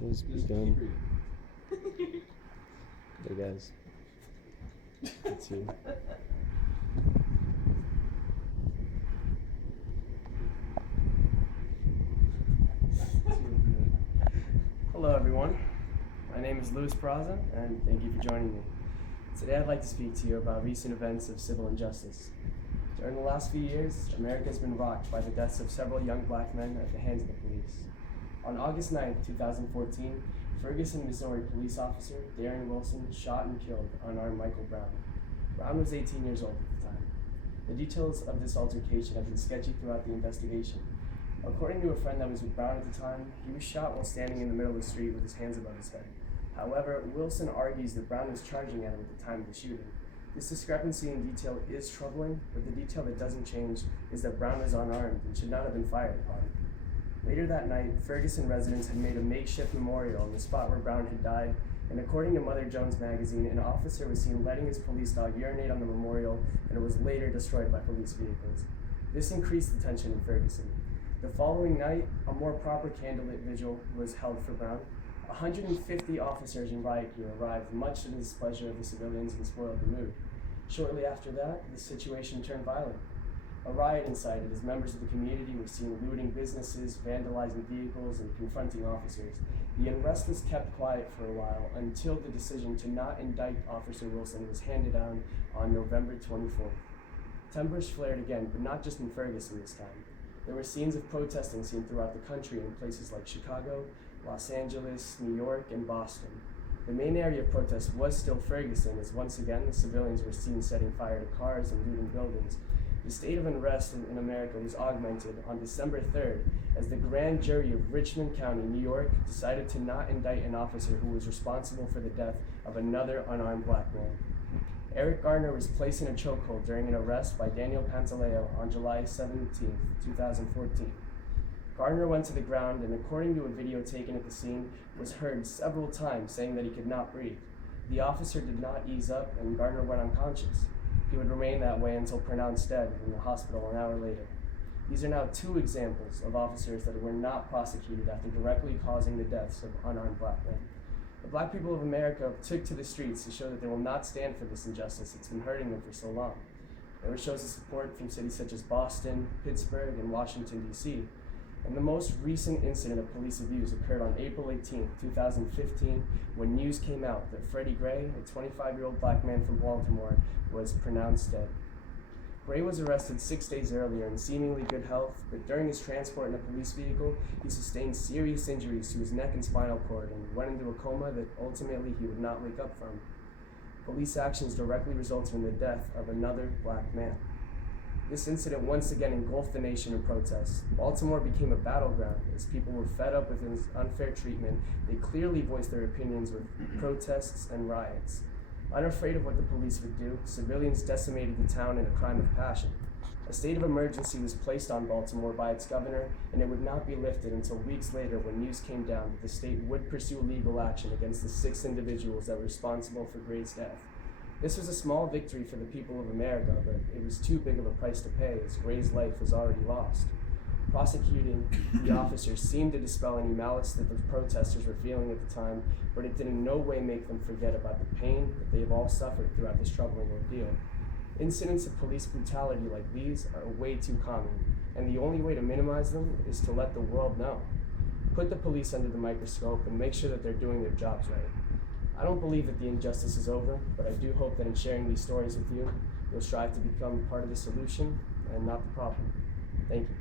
Has begun. Hey guys, it's you. Hello everyone, my name is Louis Peraza and thank you for joining me. Today I'd like to speak to you about recent events of civil injustice. During the last few years, America has been rocked by the deaths of several young black men at the hands of the police. On August 9, 2014, Ferguson, Missouri police officer Darren Wilson shot and killed unarmed Michael Brown. Brown was 18 years old at the time. The details of this altercation have been sketchy throughout the investigation. According to a friend that was with Brown at the time, he was shot while standing in the middle of the street with his hands above his head. However, Wilson argues that Brown was charging at him at the time of the shooting. This discrepancy in detail is troubling, but the detail that doesn't change is that Brown was unarmed and should not have been fired upon. Later that night, Ferguson residents had made a makeshift memorial on the spot where Brown had died, and according to Mother Jones magazine, an officer was seen letting his police dog urinate on the memorial, and it was later destroyed by police vehicles. This increased the tension in Ferguson. The following night, a more proper candlelit vigil was held for Brown. 150 officers in riot gear arrived, much to the displeasure of the civilians and spoiled the mood. Shortly after that, the situation turned violent. A riot incited as members of the community were seen looting businesses, vandalizing vehicles, and confronting officers. The unrest was kept quiet for a while until the decision to not indict Officer Wilson was handed down on November 24th. Timbers flared again, but not just in Ferguson this time. There were scenes of protesting seen throughout the country in places like Chicago, Los Angeles, New York, and Boston. The main area of protest was still Ferguson, as once again the civilians were seen setting fire to cars and looting buildings. The state of unrest in America was augmented on December 3rd as the grand jury of Richmond County, New York, decided to not indict an officer who was responsible for the death of another unarmed black man. Eric Garner was placed in a chokehold during an arrest by Daniel Pantaleo on July 17, 2014. Garner went to the ground and, according to a video taken at the scene, was heard several times saying that he could not breathe. The officer did not ease up and Garner went unconscious. He would remain that way until pronounced dead in the hospital an hour later. These are now two examples of officers that were not prosecuted after directly causing the deaths of unarmed black men. The black people of America took to the streets to show that they will not stand for this injustice that's been hurting them for so long. There were shows of support from cities such as Boston, Pittsburgh, and Washington, D.C., and the most recent incident of police abuse occurred on April 18, 2015, when news came out that Freddie Gray, a 25-year-old black man from Baltimore, was pronounced dead. Gray was arrested 6 days earlier in seemingly good health, but during his transport in a police vehicle, he sustained serious injuries to his neck and spinal cord and went into a coma that ultimately he would not wake up from. Police actions directly resulted in the death of another black man. This incident once again engulfed the nation in protests. Baltimore became a battleground as people were fed up with his unfair treatment. They clearly voiced their opinions with protests and riots. Unafraid of what the police would do, civilians decimated the town in a crime of passion. A state of emergency was placed on Baltimore by its governor, and it would not be lifted until weeks later when news came down that the state would pursue legal action against the 6 individuals that were responsible for Gray's death. This was a small victory for the people of America, but it was too big of a price to pay as Gray's life was already lost. Prosecuting the officers seemed to dispel any malice that the protesters were feeling at the time, but it did in no way make them forget about the pain that they have all suffered throughout this troubling ordeal. Incidents of police brutality like these are way too common, and the only way to minimize them is to let the world know. Put the police under the microscope and make sure that they're doing their jobs right. I don't believe that the injustice is over, but I do hope that in sharing these stories with you, you'll strive to become part of the solution and not the problem. Thank you.